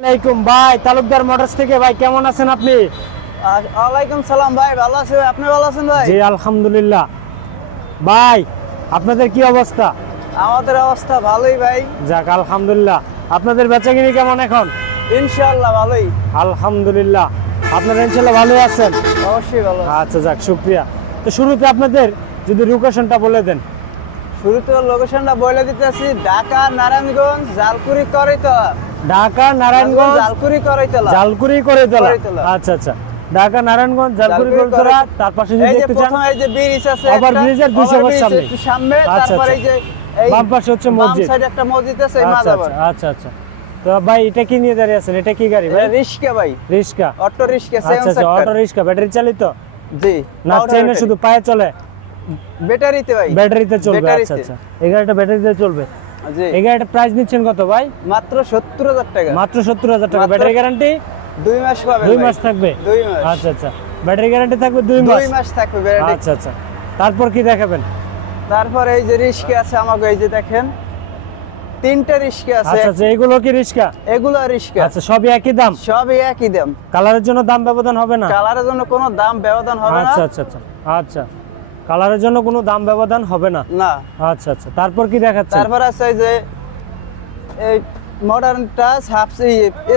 আলাইকুম ভাই তালুকদার মোটরস থেকে ভাই কেমন আছেন আপনি? ওয়ালাইকুম সালাম ভাই ভালো আছি আপনি ভালো আছেন ভাই? জি আলহামদুলিল্লাহ। ভাই আপনাদের কি অবস্থা? আমাদের অবস্থা ভালোই ভাই। যাক আলহামদুলিল্লাহ। আপনাদের বেচাকিনি কেমন এখন? ইনশাআল্লাহ ভালোই। আলহামদুলিল্লাহ। আপনারা ইনশাল্লাহ ভালোই আছেন? অবশ্যই ভালো আচ্ছা যাক শুক্রিয়া। তো শুরুতে আপনাদের যদি লোকেশনটা বলে দেন। শুরুতে লোকেশনটা বলে দিতেছি ঢাকা নারায়ণগঞ্জ জালকুড়ি করাইতলা ঢাকা নারায়ণগঞ্জ জালকুড়ি করাইতলা। জালকুড়ি করে তোলা আচ্ছা আচ্ছা। ঢাকা নারায়ণগঞ্জ জালকুড়ি তার পাশে যদি একটু চান এই যে ব্রিজ আছে গজ সামনে। সামনে আচ্ছা, তারপরে আচ্ছা। এই যে এই বাম পাশে হচ্ছে মসজিদ। সাইডে একটা মসজিদ আছে আচ্ছা আচ্ছা আচ্ছা আচ্ছা। তো ভাই এটা কি নিয়ে দাঁড়িয়ে আছেন? এটা কি গাড়ি ভাই? রিস্কা ভাই। রিক্সা। অটো রিস্কা আচ্ছা আচ্ছা অটো রিক্সা ব্যাটারি চালিত? জি না শুধু পায়ে চলে? ব্যাটারিতে ভাই। ব্যাটারিতে চলবে আচ্ছা আচ্ছা। এই গাড়িটা ব্যাটারিতে চলবে? এই গাড়িটা প্রাইস নিচ্ছেন কত ভাই? মাত্র সত্তর হাজার টাকা। মাত্র সত্তর হাজার টাকা। ব্যাটারি গ্যারান্টি দুই মাস পাবেন দুই মাস থাকবে? দুই মাস। আচ্ছা আচ্ছা। ব্যাটারি গ্যারান্টি থাকবে দুই মাস? দুই মাস থাকবে ব্যাটারি আচ্ছা আচ্ছা। তারপর কি দেখাবেন? তারপরে এই যে রিস্কি আছে আমাকে এই যে দেখেন তিনটা রিস্কা আছে। আচ্ছা আচ্ছা। এগুলো কি রিস্কা? এগুলো রিস্কা। আচ্ছা সবই একই দাম? সবই একই দাম। কালারের জন্য দাম ব্যবধান হবে না? কালারের জন্য কোনো দাম ব্যবধান হবে না। আচ্ছা আচ্ছা আচ্ছা। আচ্ছা। কালারের জন্য কোনো দাম ব্যবধান হবে না? না। আচ্ছা আচ্ছা। তারপর কি দেখাচ্ছেন? তারপর আছে যে এই মডার্ন টাচ হাফ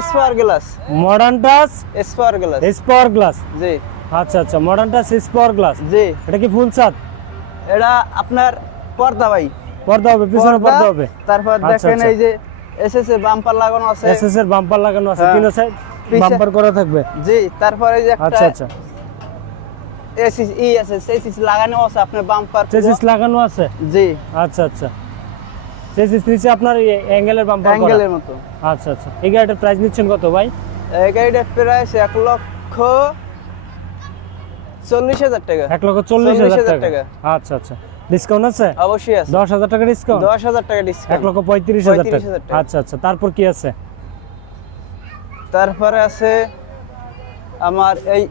স্পার গ্লাস মডার্ন টাচ স্পার গ্লাস স্পাওয়ার গ্লাস জি। আচ্ছা আচ্ছা। মডার্ন টাচ স্পাওয়ার গ্লাস জি। এটা কি ফুল ছাদ? এটা আপনার পর্দা ভাই। পর্দা হবে পিছনে পর্দা হবে। তারপর আচ্ছা, দেখেন আচ্ছা। এই যে এসএস এর বাম্পার লাগানো আছে। এসএস এর বাম্পার লাগানো আছে। তিন সাইড বাম্পার করা থাকবে। জি তারপর এই যে একটা আচ্ছা আচ্ছা। এসিস ই আছে সেসিস লাগানো আছে আপনার বাম্পার চেসিস লাগানো আছে? জি। আচ্ছা আচ্ছা। চেসিস নিচে আপনার অ্যাঙ্গেলের বাম্পার অ্যাঙ্গেলের মতো। আচ্ছা আচ্ছা। এই গাড়িটার প্রাইস নিচ্ছেন কত ভাই? এই গাড়িটার প্রাইস এক লক্ষ চল্লিশ হাজার টাকা। এক লক্ষ চল্লিশ হাজার টাকা। আচ্ছা আচ্ছা। ডিসকাউন্ট আছে? অবশ্যই আছে। দশ হাজার টাকা ডিসকাউন্ট দশ হাজার টাকা এক লক্ষ পঁয়ত্রিশ হাজার 35,000 টাকা টাকা। আচ্ছা আচ্ছা। তারপর কি আছে? তারপরে আছে আমার এই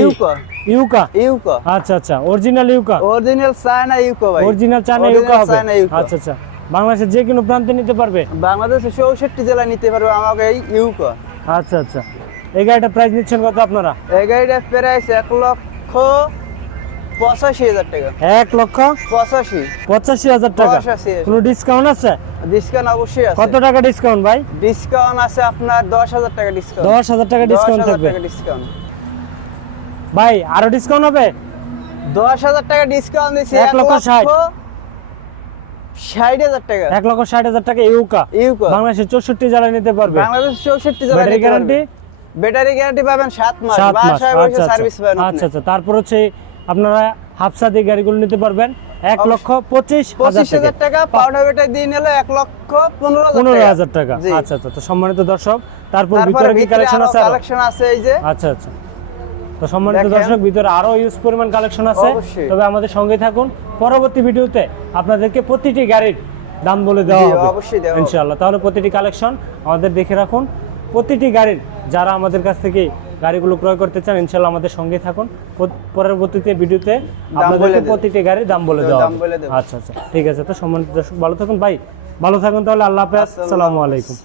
ইউকো। ইউকা? ইউকো। আচ্ছা আচ্ছা। অরিজিনাল ইউকা? অরিজিনাল চায়না ইউকো ভাই। অরিজিনাল চায়না ইউকা হবে? আচ্ছা আচ্ছা। বাংলাদেশের যে কোনো প্রান্তে নিতে পারবে? বাংলাদেশে চৌষট্টি জেলা নিতে পারবে আমাকে এই ইউকো। আচ্ছা আচ্ছা। এই গাড়িটার প্রাইস নিচ্ছেন কত আপনারা? এই গাড়িটার প্রাইস এক লক্ষ পঁচাশি হাজার টাকা। এক লক্ষ পঁচাশি। পঁচাশি হাজার টাকা। কোনো ডিসকাউন্ট আছে? ডিসকাউন্ট অবশ্যই আছে। কত টাকা ডিসকাউন্ট ভাই? ডিসকাউন্ট আছে আপনার দশ হাজার টাকা ডিসকাউন্ট দশ হাজার টাকা ডিসকাউন্ট থাকবে। ডিসকাউন্ট ভাই আরও ডিসকাউন্ট হবে? দশ হাজার টাকা ডিসকাউন্ট দিচ্ছি এক লক্ষ ষাট। ষাট হাজার টাকা। এক লক্ষ ষাট হাজার টাকা ইউকা। ইউকো। বাংলাদেশের চৌষট্টি নিতে পারবে। বাংলাদেশ চৌষট্টি জেলা গ্যারান্টি ব্যাটারি গ্যারান্টি পাবেন সাত মাস। বাসায় বসে আচ্ছা সার্ভিস আচ্ছা পাবেন আচ্ছা আচ্ছা। তারপর হচ্ছে আপনারা হাফসাদি গাড়িগুলো নিতে পারবেন। এক লক্ষ পঁচিশ হাজার পঁচিশ হাজার টাকা পাউডার ব্যাটারি দিয়ে নিলে এক লক্ষ পনেরো পনেরো হাজার টাকা। আচ্ছা আচ্ছা। তো সম্মানিত দর্শক তারপর ভিতরে কি কালেকশন আছে কালেকশন আছে এই যে। আচ্ছা আচ্ছা। তো সম্মানিত দর্শক ভিতরে আরও ইউজ পরিমাণ কালেকশন আছে। তবে আমাদের সঙ্গে থাকুন। পরবর্তী ভিডিওতে আপনাদেরকে প্রতিটি গাড়ির দাম বলে দেওয়া হবে। ইনশাআল্লাহ। তাহলে প্রতিটি কালেকশন আমাদের দেখে রাখুন। প্রতিটি গাড়ির যারা আমাদের কাছ থেকে গাড়িগুলো ক্রয় করতে চান ইনশাআল্লাহ আমাদের সঙ্গে থাকুন। পরবর্তীতে ভিডিওতে আপনাদেরকে প্রতিটি গাড়ির দাম বলে দেওয়া আচ্ছা আচ্ছা। ঠিক আছে। তো সম্মানিত দর্শক ভালো থাকুন ভাই। ভালো থাকুন তাহলে। আল্লাহ হাফেজ। আসসালামু আলাইকুম।